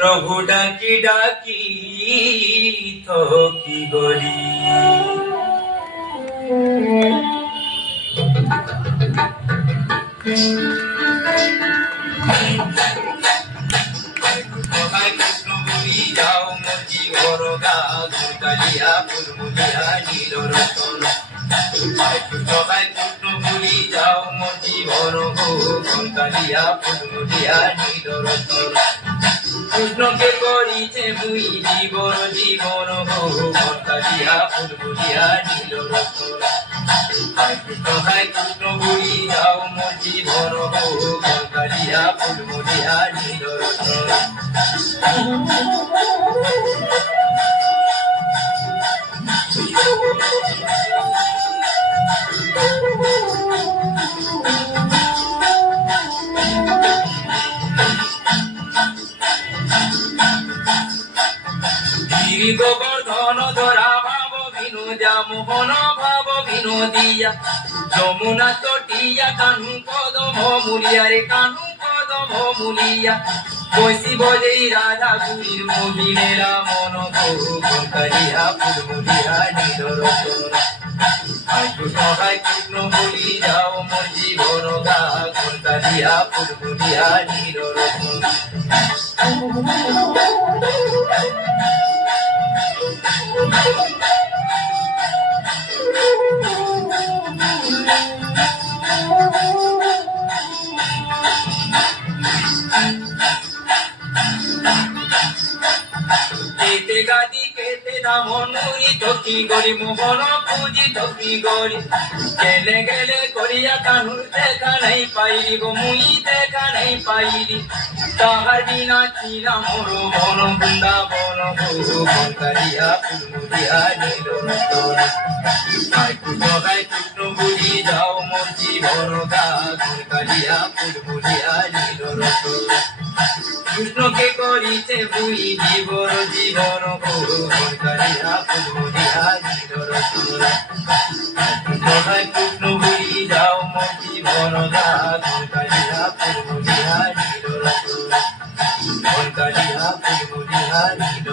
প্রভু ডাকি ডাকি থকি গলি কৃষ্ণ বলি যাও মোর জীবন গা কালিয়া ফুলমুলিয়া নীল রতন কৃষ্ণ বলি যাও মোর জীবন গো কালিয়া ফুলমুলিয়া নীল রতন কৃষ্ণকে করিছে মুই জীবন জীবন গো কালিয়া ফুলমুলিয়া নীল রতন কৃষ্ণ বলি যাও মোর জীবন গো কালিয়া ফুলমুলিয়া নীল রতন গোবর্ধন ধরা ভাব বিনোদা মোহন ভাব বিনোদিয়া যমুনা তটিয়া কানু কদম মুলিয়া রে কানু কদম মুলিয়া বৈশি বজেই রাধা গুরির মোহিনেরা মন কালিয়া ফুলমুলিয়া নীল রতন সহায় কৃষ্ণ বলি যাও মোর জীবন গা কালিয়া ফুলমুলিয়া নীল রতন কেতে গাদি কেতে দামনুরি তকি গরি মোহন পুঁজি তকি গরি গেলে গেলে করিয়া কানুর দেখা নাই পাইরি গো মুই দেখা নাই পাইরি তাহার বিনা চিনা মোর মন বৃন্দাবন গো কালিয়া ফুলমুলিয়া নীল রতন কৃষ্ণ বলি যাও মোর জীবন গা কালিয়া ফুলমুলিয়া নীল রতন কৃষ্ণকে করিছে মুই জীবন জীবন গো কালিয়া ফুলমুলিয়া নীল রতন কৃষ্ণ বলি যাও মোর জীবন গা কালিয়া ফুলমুলিয়া নীল রতন কালিয়া ফুলমুলিয়া নীল